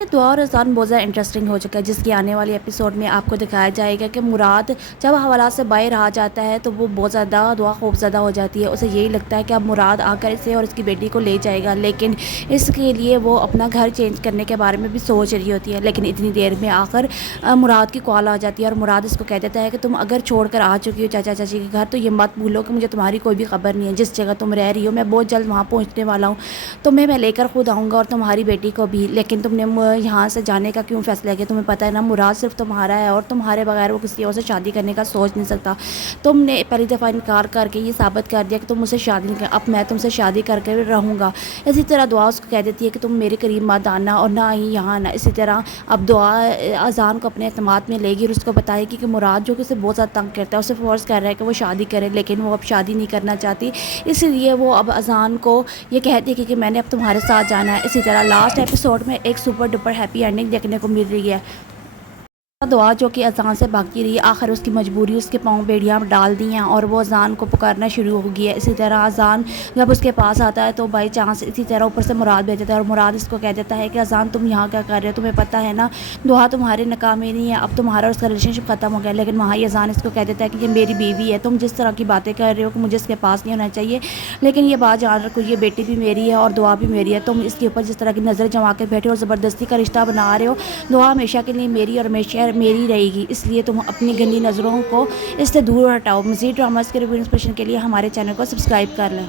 دعا اور اذان بہت زیادہ انٹرسٹنگ ہو چکا ہے، جس کی آنے والی ایپیسوڈ میں آپ کو دکھایا جائے گا کہ مراد جب حوالات سے باہر آ جاتا ہے تو وہ بہت زیادہ دعا خوفزدہ ہو جاتی ہے۔ اسے یہی لگتا ہے کہ اب مراد آ کر اسے اور اس کی بیٹی کو لے جائے گا، لیکن اس کے لیے وہ اپنا گھر چینج کرنے کے بارے میں بھی سوچ رہی ہوتی ہے۔ لیکن اتنی دیر میں آخر مراد کی کال آ جاتی ہے اور مراد اس کو کہہ دیتا ہے کہ تم اگر چھوڑ کر آ چکی ہو چاچا چاچی کے گھر تو یہ مت بھولو کہ مجھے تمہاری کوئی بھی خبر نہیں ہے۔ جس جگہ تم رہ رہی ہو میں بہت جلد وہاں پہنچنے والا ہوں، تمہیں میں لے کر خود آؤں گا اور تمہاری بیٹی کو بھی۔ لیکن تم نے یہاں سے جانے کا کیوں فیصلہ کیا؟ تمہیں پتہ ہے نا مراد صرف تمہارا ہے اور تمہارے بغیر وہ کسی اور سے شادی کرنے کا سوچ نہیں سکتا۔ تم نے پہلی دفعہ انکار کر کے یہ ثابت کر دیا کہ تم مجھ سے شادی نہیں کر، اب میں تم سے شادی کر کے رہوں گا۔ اسی طرح دعا اس کو کہہ دیتی ہے کہ تم میرے قریب مت آنا اور نہ ہی یہاں آنا۔ اسی طرح اب دعا اذان کو اپنے اعتماد میں لے گی اور اس کو بتائے گی کہ مراد جو کہ اسے بہت زیادہ تنگ کرتا ہے، اسے فورس کر رہا ہے کہ وہ شادی کرے، لیکن وہ اب شادی نہیں کرنا چاہتی، اس لیے وہ اب اذان کو یہ کہتی ہے کہ میں نے اب تمہارے ساتھ جانا ہے۔ اسی طرح لاسٹ ایپیسوڈ میں ایک سپر ڈپر ہیپی اینڈنگ دیکھنے کو مل رہی ہے۔ دعا جو کہ اذان سے بھاگتی رہی، آخر اس کی مجبوری اس کے پاؤں بیڑیاں ڈال دی ہیں اور وہ اذان کو پکارنا شروع ہو گئی ہے۔ اسی طرح اذان جب اس کے پاس آتا ہے تو بائی چانس اسی طرح اوپر سے مراد بھیج دیتا ہے اور مراد اس کو کہہ دیتا ہے کہ اذان تم یہاں کیا کر رہے ہو؟ تمہیں پتہ ہے نا دعا تمہارے نکاح میں نہیں ہے، اب تمہارا اور اس کا ریلیشن شپ ختم ہو گیا۔ لیکن وہاں اذان اس کو کہہ دیتا ہے کہ یہ میری بیوی ہے، تم جس طرح کی باتیں کر رہے ہو کہ مجھے اس کے پاس نہیں ہونا چاہیے، لیکن یہ بات جان رکھو یہ بیٹی بھی میری ہے اور دعا بھی میری ہے۔ تم اس کے اوپر جس طرح کی نظر جما کے بیٹھے اور زبردستی کا رشتہ بنا رہے ہو، دعا ہمیشہ کے لیے میری اور ہمیشہ میری رہے گی، اس لیے تم اپنی گندی نظروں کو اس سے دور ہٹاؤ۔ مزید ڈراماز کے ریویو انسپریشن کے لیے ہمارے چینل کو سبسکرائب کر لیں۔